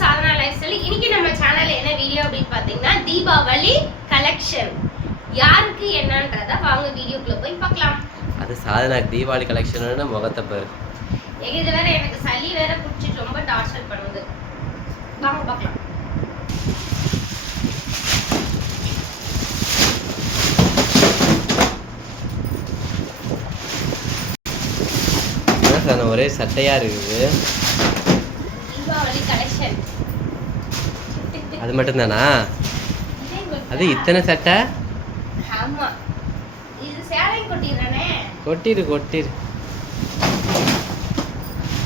Sadhana life style இன்னைக்கு நம்ம சேனல்ல என்ன வீடியோ அப்படின்னு பாத்தீங்கன்னா தீபாவளி கலெக்ஷன் யாருக்கு என்னன்றத வாங்க வீடியோக்குள்ள போய் பார்க்கலாம். அது சாதனா தீபாவளி கலெக்ஷன் முகத்தை பாரு. இது வேற எனக்கு சளி வேற பிடிச்சிட்டு ரொம்ப டார்ச்சர் பண்ணுது. வாங்க பார்க்கலாம். ஒரே சட்டையா இருக்குது. அது மட்டும்தானா? அது இத்தனை சட்டை? ஆமா. இது சேலை கொட்டிடுறானே.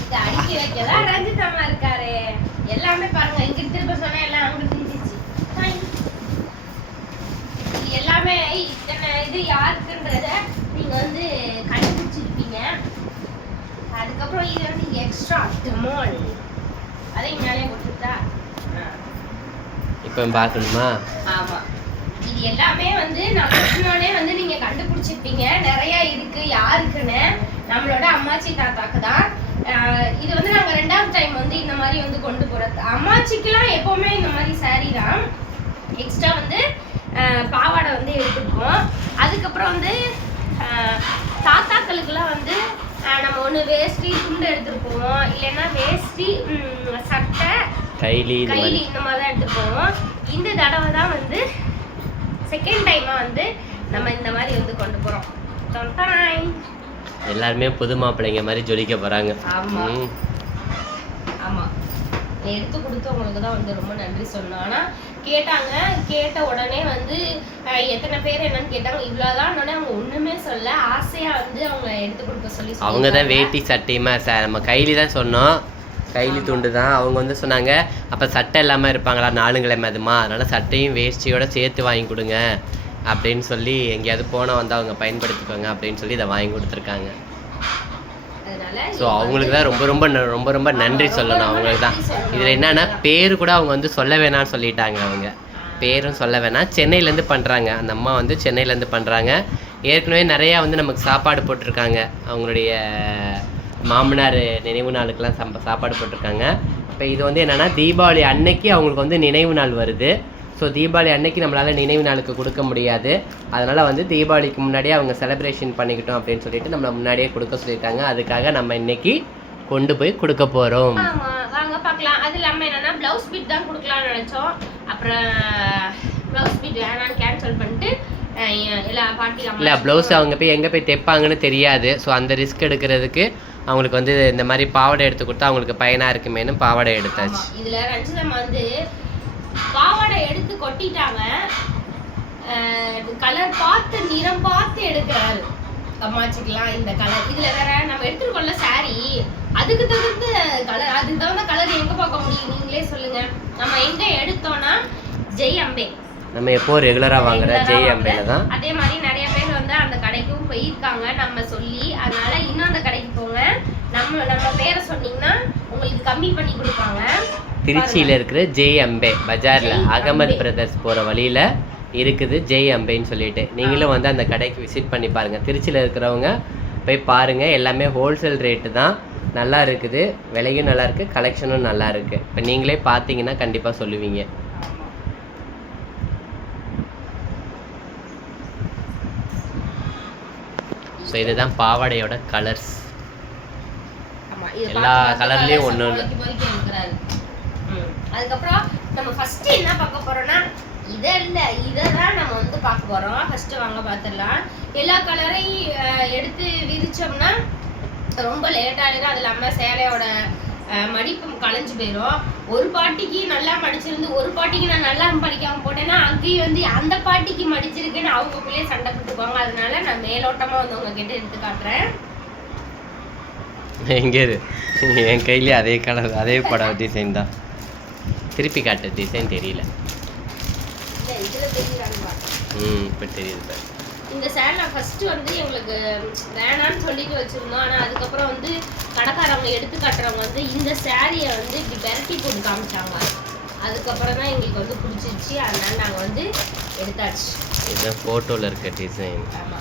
இது அடுக்கி வைக்கதான் ரஞ்சித் அம்மா இருக்காரு. எல்லாமே பாருங்க. இங்க திரும்ப சொன்னா எல்லாம் அங்க திஞ்சிச்சு எல்லாமே இத்தனை இது யாருக்குன்றத நீங்க வந்து கண்டுபிடிச்சிருப்பீங்க. அதுக்கப்புறம் இது வந்து எக்ஸ்ட்ரா டெமால் இப்போ பார்க்கணுமா ஆமா. இது எல்லாமே வந்து நான் சொன்னோடனே வந்து நீங்க கண்டுபிடிச்சிருப்பீங்க. நிறைய இருக்கு. யாருக்குன்னு? நம்மளோட அம்மாச்சி தாத்தாக்கு தான். இது வந்து நாங்க ரெண்டாவது டைம் வந்து இந்த மாதிரி வந்து கொண்டு போறது. அம்மாச்சிக்கெல்லாம் எப்பவுமே இந்த மாதிரி saree தான். எக்ஸ்ட்ரா வந்து பாவாடை வந்து எடுத்துருக்கோம் அதுக்கப்புறம் வந்து தாத்தாக்களுக்கெல்லாம் வந்து நம்ம ஒன்று வேஷ்டி துண்டு எடுத்துருப்போம் இல்லைன்னா வேஷ்டி சட்டை கைலி இது கைலி இந்த மாதிரி. தான் எடுத்துட்டு போவோம் இந்த தடவை தான் வந்து செகண்ட் டைமா வந்து நம்ம இந்த மாதிரி வந்து கொண்டு போறோம். டொன்டாய். எல்லாருமே புது மாப்பிள்ளைங்க மாதிரி ஜொலிக்க போறாங்க. ஆமா. ம். ஆமா. எடுத்து கொடுத்தவங்களுக்கு தான் வந்து ரொம்ப நன்றி சொல்லணும். ஆனா கேட்டாங்க. கேட்ட உடனே வந்து எத்தனை பேர் என்னன்னு கேட்டாங்க. இவ்வளவுதான். உடனே அவங்க ஒண்ணுமே சொல்ல ஆசையா வந்து அவங்க எடுத்து கொடுக்க சொல்லி அவங்க தான். வேட்டி சட்டையுமா சார் நம்ம கைலி தான் சொன்னோம். கைலி துண்டு தான் அவங்க வந்து சொன்னாங்க அப்போ சட்டை இல்லாமல் இருப்பாங்களா? நாளுங்கிழமை அதுமா. அதனால சட்டையும் வேஷ்டியோட சேர்த்து வாங்கி கொடுங்க. அப்படின்னு சொல்லி எங்கேயாவது போனால் வந்து அவங்க பயன்படுத்திக்கோங்க அப்படின்னு சொல்லி இதை வாங்கி கொடுத்துருக்காங்க. ஸோ அவங்களுக்கு தான் ரொம்ப ரொம்ப ரொம்ப ரொம்ப நன்றி சொல்லணும் அவங்களுக்கு தான். இதில் என்னன்னா பேர் கூட அவங்க வந்து சொல்ல வேணாம்னு சொல்லிட்டாங்க அவங்க. பேரும் சொல்ல வேணாம். சென்னையிலேருந்து பண்ணுறாங்க அந்த அம்மா வந்து சென்னையிலேருந்து பண்ணுறாங்க ஏற்கனவே நிறையா வந்து நமக்கு சாப்பாடு போட்டிருக்காங்க. அவங்களுடைய மாமனார் நினைவு நாளுக்கெல்லாம் சம்ப சாப்பாடு போட்டிருக்காங்க. இப்போ இது வந்து என்னென்னா தீபாவளி அன்னைக்கு அவங்களுக்கு வந்து நினைவு நாள் வருது. ஸோ தீபாவளி அன்னைக்கு நம்மளால் நினைவு நாளுக்கு கொடுக்க முடியாது. அதனால் வந்து தீபாவளிக்கு முன்னாடியே அவங்க செலிப்ரேஷன் பண்ணிக்கிட்டோம் அப்படின்னு சொல்லிட்டு நம்மளை முன்னாடியே கொடுக்க சொல்லியிருக்காங்க அதுக்காக நம்ம இன்னைக்கு கொண்டு போய் கொடுக்க போகிறோம் வாங்க பார்க்கலாம் அது இல்லாம என்னன்னா பிளவுஸ் பீட் தான் கொடுக்கலாம்னு நினைச்சோம். அப்புறம் பிளவுஸ் பீட் வேணாம்னு கேன்சல் பண்ணிட்டு இல்லை ப்ளவுஸ் அவங்க போய் எங்கே போய் தைப்பாங்கன்னு தெரியாது. ஸோ அந்த ரிஸ்க் எடுக்கிறதுக்கு அவங்களுக்கு வந்து இந்த மாதிரி பாவாடை எடுத்து கொடுத்தா அவங்களுக்கு பயனாக இருக்குமேனு பாவாடை எடுத்தாச்சு. இதுல ரஞ்சிதம்மா வந்து பாவாடை எடுத்து கொட்டிட்டாங்க. கலர் பார்த்து நிறம் பார்த்து எடுக்கிறாரு. அம்மாச்சிக்கலாம் இந்த கலர் இதுல வேற நம்ம எடுத்துருக்கோம்ல saree. அதுக்கு தகுந்த கலர் அதுக்கு தகுந்த கலர் எங்க பார்க்க முடியும்? நீங்களே சொல்லுங்க. நம்ம எங்க எடுத்தோம்னா ஜெய் அம்பே. நம்ம எப்போ ரெகுலராக வாங்குற ஜெய். அம்பேல தான்? அதே மாதிரி நிறைய பேர் வந்து அந்த கடைக்கும் போயிருக்காங்க. நம்ம சொல்லி நம்ம நம்ம பேரை சொன்னீங்கன்னா உங்களுக்கு கம்மி பண்ணி கொடுப்பாங்க. திருச்சியில் இருக்கிற ஜெய் அம்பே பஜாரில் அகமது. பிரதர்ஸ் போகிற வழியில் இருக்குது ஜெய் அம்பேன்னு சொல்லிட்டு. நீங்களும் வந்து அந்த கடைக்கு விசிட் பண்ணி பாருங்கள் திருச்சியில் இருக்கிறவங்க போய் பாருங்கள் எல்லாமே ஹோல்சேல் ரேட்டு தான். நல்லா இருக்குது. விலையும் நல்லா இருக்குது கலெக்ஷனும் நல்லா இருக்குது இப்போ நீங்களே பார்த்தீங்கன்னா கண்டிப்பாக சொல்லுவீங்க. ஸோ இதுதான் பாவாடையோட கலர்ஸ் எல்லா colours ஒண்ணு ஒண்ணு. அதுக்கப்புறம் நம்ம ஃபர்ஸ்ட் என்ன பார்க்க போறோம்னா இத இல்ல இததான் நம்ம வந்து பார்க்க போறோம். ஃபர்ஸ்ட் வாங்க பார்த்துடலாம். எல்லா கலரையும் எடுத்து விரிச்சோம்னா ரொம்ப லேட் ஆயிடும். அது இல்லாம சேலையோட மடிப்பு கலைஞ்சு போயிடும் ஒரு பாட்டிக்கு நல்லா மடிச்சிருந்து ஒரு பாட்டிக்கு நான் நல்லா படிக்காம போட்டேன்னா அங்கேயும் வந்து அந்த பாட்டிக்கு மடிச்சிருக்குன்னு அவங்களுக்குள்ளேயே சண்டை போட்டுக்குவாங்க. அதனால நான் மேலோட்டமா வந்து உங்ககிட்ட எடுத்து காட்டுறேன். எங்கே என் கையிலே அதே கலர் அதே படம் டிசைன் தான். திருப்பி காட்டு டிசைன் தெரியல. ம் இப்போ தெரியுது பாரு. இந்த சேலை ஃபர்ஸ்ட் வந்து எங்களுக்கு வேணாம்னு சொல்லிட்டு வச்சிருந்தோம். ஆனா அதுக்கப்புறம் வந்து கடைக்காரவங்க எடுத்து காட்டுறவங்க வந்து இந்த சாரியை வந்து இப்படி பெரட்டி போட்டு காமிச்சாங்க. அதுக்கப்புறம் தான் எங்களுக்கு வந்து பிடிச்சிருச்சு. அதனால நாங்க வந்து எடுத்தாச்சு. இதுதான் ஃபோட்டோவில் இருக்க டிசைன் ஆமா.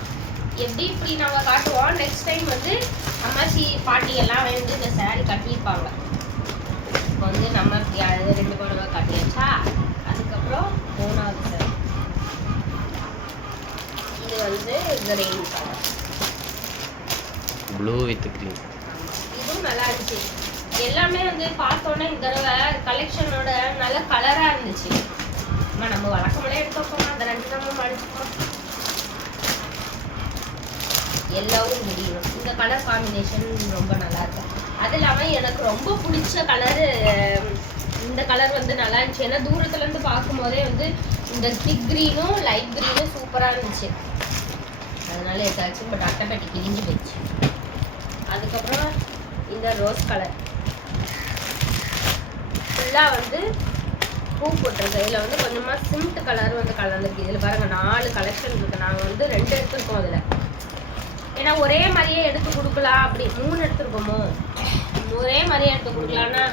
எப்படி இப்படி நாங்கள் காட்டுவோம்? நெக்ஸ்ட் டைம் வந்து அம்மாச்சி பாட்டி எல்லாம் வந்து இந்த சாரி கட்டியிருப்பாங்க. இப்போ வந்து நம்ம ரெண்டு புடவை கட்டியாச்சா? அதுக்கப்புறம் மூணாவது சார் இது வந்து இந்த rain colour blue with green இதுவும் நல்லா இருந்துச்சு. எல்லாமே வந்து பார்த்தோன்னே இந்த தடவை கலெக்ஷனோட நல்ல கலராக இருந்துச்சு. நம்ம வழக்கமெல்லாம் எடுத்தோம் அந்த ரெண்டு நம்ம மடிச்சுக்கோம் எல்லாவும் முடியும். இந்த கலர் காம்பினேஷன் ரொம்ப நல்லா இருக்கும் அது இல்லாமல் எனக்கு ரொம்ப பிடிச்ச கலரு இந்த கலர் வந்து நல்லா இருந்துச்சு. ஏன்னா தூரத்துலேருந்து பார்க்கும்போதே வந்து இந்த திக் க்ரீனும் லைட் க்ரீனும் சூப்பராக இருந்துச்சு. அதனால எதாச்சும் பட் அட்டைப்பட்டி கிழிஞ்சு போயிடுச்சு. அதுக்கப்புறம் இந்த ரோஸ் கலர் ஃபுல்லாக வந்து பூ போட்டிருக்கு. இதில் வந்து கொஞ்சமாக சிமெண்ட் கலர் வந்து கலந்துருக்கு. இதில் பாருங்கள் நாலு கலெக்ஷன் இருக்குது நாங்கள் வந்து ரெண்டு எடுத்துருக்கோம் அதில். ஏன்னா ஒரே மாதிரியே எடுத்து கொடுக்கலாம். அப்படி மூணு எடுத்துருக்கோமோ? ஒரே மாதிரியே எடுத்து கொடுக்கலான்னா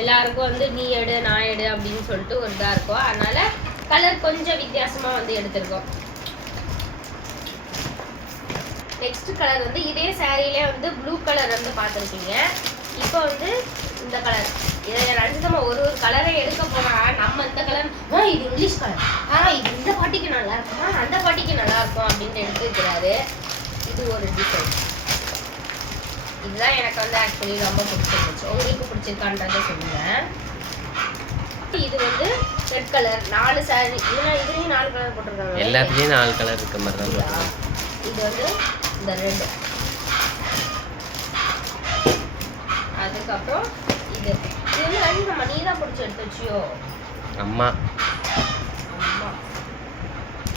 எல்லாருக்கும் வந்து நீ எடு நான் எடு அப்படின்னு சொல்லிட்டு ஒரு இதாக இருக்கும். அதனால கலர் கொஞ்சம் வித்தியாசமாக வந்து எடுத்திருக்கோம். நெக்ஸ்ட் கலர் வந்து இதே சாரிலே வந்து ப்ளூ கலர் வந்து பார்த்துருக்கீங்க. இப்போ வந்து இந்த கலர் இதை ரஞ்சிதமா ஒரு ஒரு கலரை எடுக்க போனால் நம்ம இந்த கலர் ஆ இது இங்கிலீஷ் கலர் ஆ இது இந்த பாட்டிக்கு நல்லா இருக்கும். அந்த பாட்டிக்கு நல்லா இருக்கும் அப்படின்னு எடுத்து வைக்கிறாரு இது ஒரு டிசைன் இதுதான் எனக்கு வந்து ஆக்சுவலி ரொம்ப பிடிச்சிருந்துச்சு. உங்களுக்கு பிடிச்சிருக்கான்றதை சொல்லுங்க. இது வந்து ரெட் கலர் நாலு சாரி இதெல்லாம் இதுலயும் நாலு கலர் போட்டிருக்காங்க. எல்லாத்துலேயும் நாலு கலர் இருக்க மாதிரி தான். இது வந்து இந்த ரெட் அதுக்கப்புறம் இது. இது நம்ம நீ தான் பிடிச்சி எடுத்து வச்சியோ? அம்மா.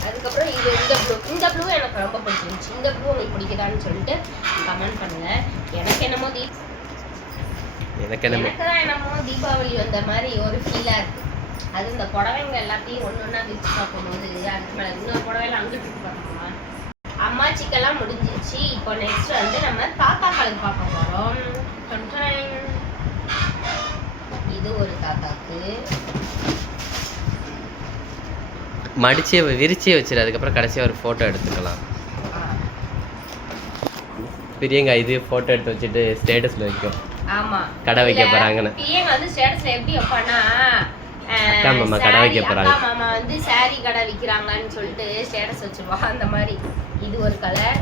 அதுக்கப்புறம் இது இந்த ப்ளூ இந்த ப்ளூ எனக்கு ரொம்ப பிடிச்சிருந்துச்சு. இந்த ப்ளூ உங்களுக்கு பிடிக்குதான்னு சொல்லிட்டு கமெண்ட் பண்ணுங்க. எனக்கு என்னமோ தீப் எனக்கு என்னமோ தீபாவளி வந்த மாதிரி ஒரு ஃபீலா இருக்கு. அது இந்த புடவைங்க எல்லாத்தையும் ஒன்று ஒன்றா விரிச்சு பார்க்கும்போது அதுக்கு மேலே இன்னொரு புடவையில அங்கிட்டு பார்க்கணுமா அம்மாச்சிக்கெல்லாம் முடிஞ்சிருச்சு. இப்போ நெக்ஸ்ட் வந்து நம்ம தாத்தாக்களுக்கு பார்க்க போகிறோம் இது ஒரு தாத்தாக்கு. மடிச்சு விரிச்சே வச்சிரு. அதுக்கப்புறம் கடைசியாக ஒரு ஃபோட்டோ எடுத்துக்கலாம். பிரியங்கா இது ஃபோட்டோ எடுத்து வச்சுட்டு ஸ்டேட்டஸில் வைக்கும். கடை வைக்க வந்து ஸ்டேட்டஸ்ல எப்படி வைப்பானா அஹ், அக்கா மாமா கடை வைக்க போறாங்க. அக்கா மாமா வந்து சாரி கடை விக்கிறாங்கன்னு சொல்லிட்டு ஸ்டேட்டஸ் வச்சிருவா. அந்த மாதிரி. இது ஒரு கலர்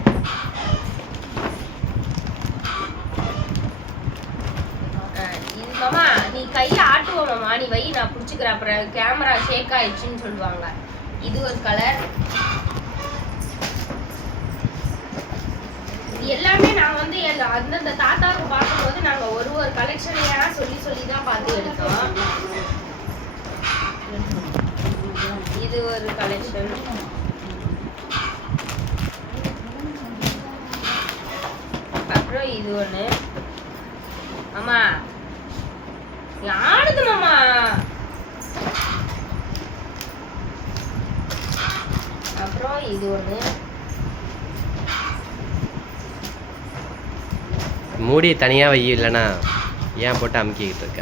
மாமா நீ கையை ஆட்டுவ மாமா. நீ வை நான் பிடிச்சிக்கிறேன். அப்புறம் கேமரா ஷேக் ஆயிடுச்சுன்னு சொல்லுவாங்க. இது ஒரு கலர் எல்லாமே நான் வந்து எங்க- அந்தந்த தாத்தாவுக்கு பார்க்கும்போது நாங்கள் ஒரு ஒரு கலெக்ஷனையா சொல்லி சொல்லி தான் பார்த்து எடுத்தோம். இது ஒரு கலெக்ஷன் அப்புறம் இது ஒன்று அம்மா நீ ஆடுது மாமா அப்புறம் இது ஒண்ணு மூடி தனியாக வை இல்லைனா ஏன் போட்டு அமுக்கிக்கிட்டு இருக்க?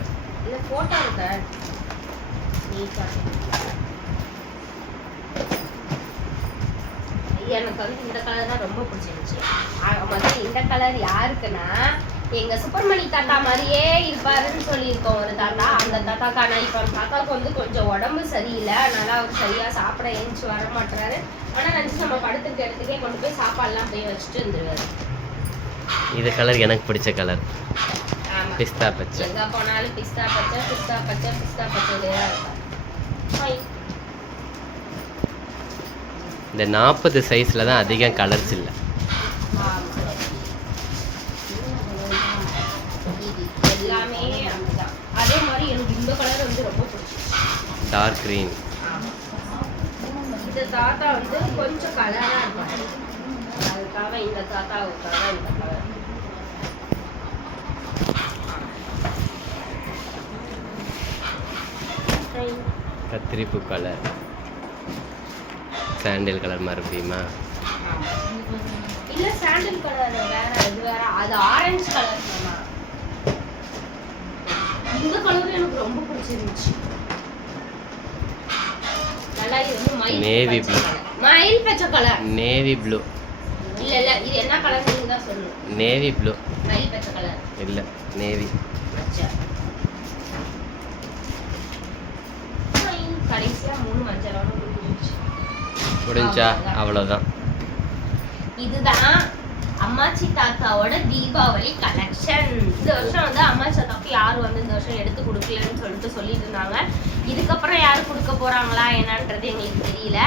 எனக்கு வந்து இந்த கலர் தான் ரொம்ப பிடிச்சிருந்துச்சு. இந்த கலர் யாருக்குன்னா எங்க சுப்பிரமணி தாத்தா மாதிரியே இருப்பாருன்னு சொல்லியிருக்கோம். ஒரு தாத்தா அந்த தாத்தாக்கான இப்போ அந்த தாத்தாவுக்கு வந்து கொஞ்சம் உடம்பு சரியில்லை. அதனால அவர் சரியா சாப்பிட எழுந்துச்சு வர மாட்டுறாரு. ஆனா நினச்சி நம்ம படுத்துக்கிட்ட இடத்துக்கே கொண்டு போய் சாப்பாடுலாம் போய் வச்சுட்டு வந்துருவாரு இது கலர் எனக்கு பிடிச்ச கலர் பிஸ்தா பச்சை. எங்க போனாலும் பிஸ்தா பச்சை பிஸ்தா பச்சை பிஸ்தா ஹாய். இந்த நாற்பது சைஸில் தான் அதிகம் கலர்ஸ் இல்லை. இது எல்லாமே அப்படிதான். அதே மாதிரி எனக்கு இந்த கலர் வந்து ரொம்ப பிடிச்சிருக்கு டார்க் க்ரீன் இந்த தாத்தா வந்து கொஞ்சம் கலரா இருப்பாரு அதுக்காக இந்த தாத்தாவுக்காக இந்த கத்திரிப்பூ கலர் சாண்டில் கலர் மறுபடியுமா? இல்ல சாண்டில் கலர் வேற இது வேற. அது ஆரஞ்சு கலர் இந்த கலர் எனக்கு ரொம்ப பிடிச்சிருந்துச்சு. நல்லா இது வந்து மயில் பச்சை. மயில் கலர் நேவி ப்ளூ இல்ல இல்ல இது என்ன கலர் நேவி ப்ளூ இல்லை நேவி முடிஞ்சா அவ்வளோதான் இதுதான் அம்மாச்சி தாத்தாவோட தீபாவளி கலெக்ஷன் இந்த வருஷம் வந்து அம்மாச்சி தாத்தாவுக்கு யாரும் வந்து இந்த வருஷம் எடுத்து கொடுக்கலன்னு சொல்லிட்டு சொல்லிட்டு இருந்தாங்க. இதுக்கப்புறம் யாரும் கொடுக்க போறாங்களா என்னன்றது எங்களுக்கு தெரியல.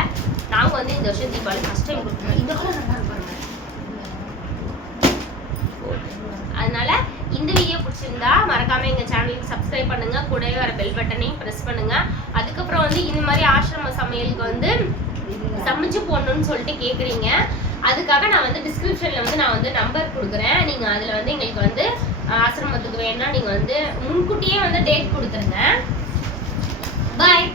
நாங்க வந்து இந்த வருஷம் தீபாவளி ஃபர்ஸ்ட் டைம் கொடுக்கணும். இந்த கலர் நல்லா இருக்கு பாருங்க அதனால இந்த வீடியோ பிடிச்சிருந்தா மறக்காம எங்க சேனலுக்கு சப்ஸ்கிரைப் பண்ணுங்க. கூடவே வர பெல் பட்டனையும் பிரஸ் பண்ணுங்க. அதுக்கப்புறம் வந்து இந்த மாதிரி ஆசிரம சமையலுக்கு வந்து சமைச்சு போடணும்னு சொல்லிட்டு கேக்குறீங்க. அதுக்காக நான் வந்து டிஸ்கிரிப்ஷன்ல வந்து நான் வந்து நம்பர் கொடுக்குறேன். நீங்க அதுல வந்து எங்களுக்கு வந்து ஆசிரமத்துக்கு வேணும்னா நீங்க வந்து முன்கூட்டியே வந்து டேட் கொடுத்துருங்க. பாய்